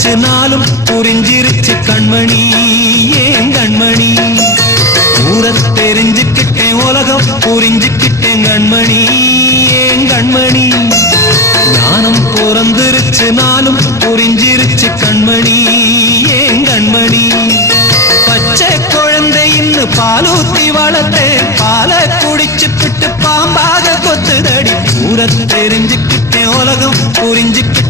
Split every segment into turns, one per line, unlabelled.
பிறந்திருச்சு நாளும் புரிஞ்சிருச்சு கண்மணி. ஏன் கண்மணி? ஊர தெரிஞ்சுக்கிட்டேன் உலகம் புரிஞ்சுக்கிட்டேன் கண்மணி. ஏன் கண்மணி? ஞானம் பிறந்திருச்சு நாளும் புரிஞ்சிருச்சு கண்மணி. ஏன் கண்மணி? பச்சை குழந்தை இன்னும் பாலூத்தி வளர்த்தேன். பால குடிச்சு பிட்டு பாம்பாக கொத்துதடி. ஊர தெரிஞ்சுக்கிட்டேன் உலகம் புரிஞ்சுக்கிட்டேன்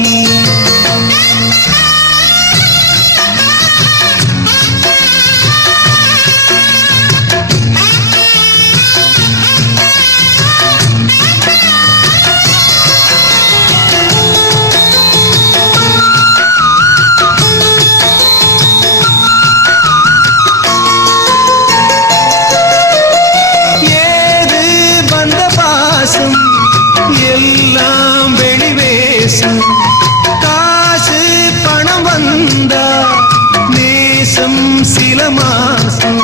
எல்லாம் வெளிவேசம் காசு பணம் வந்தா நேசம் சில மாசம்.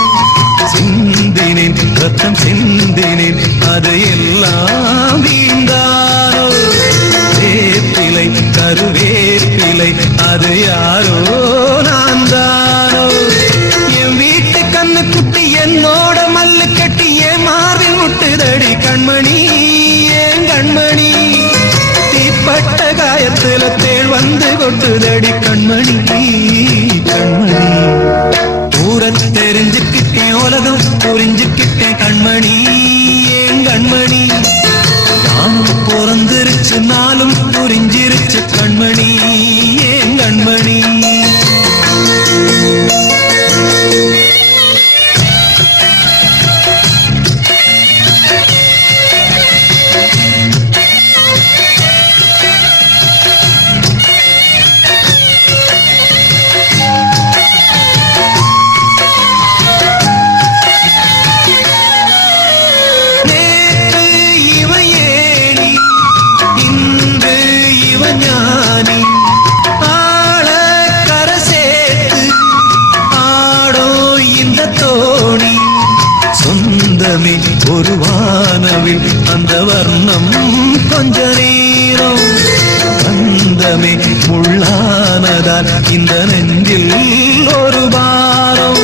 சிந்தினேன் ரத்தம் சிந்தினேன் அது எல்லாம் வீந்தாரோ வேப்பிலை கருவேப்பிலை அது யாரோ நான் தானோ என் வீட்டு கண்ணு குட்டி என்னோட மல்லு கட்டி என் மார்பில் முட்டுதடி கண்மணி கழுத்துல தேள் வந்து கொட்டுதடி கண்மணி கண்மணி. தூரம் தெரிஞ்சுக்கிட்டேன் உலகம் புரிஞ்சுக்கிட்டேன் கண்மணி ஏன் கண்மணி? நானும் பிறந்திருச்சு நாளும் புரிஞ்சிருச்சு கண்மணி. இவன் ஆள கரை சேர்த்து ஆடோ இந்த தோணி. சொந்தமே ஒரு வானவில் அந்த வர்ணம் கொஞ்ச நேரம். பந்தமே முள்ளானதால் இந்த நெஞ்சில் ஒரு பாரம்.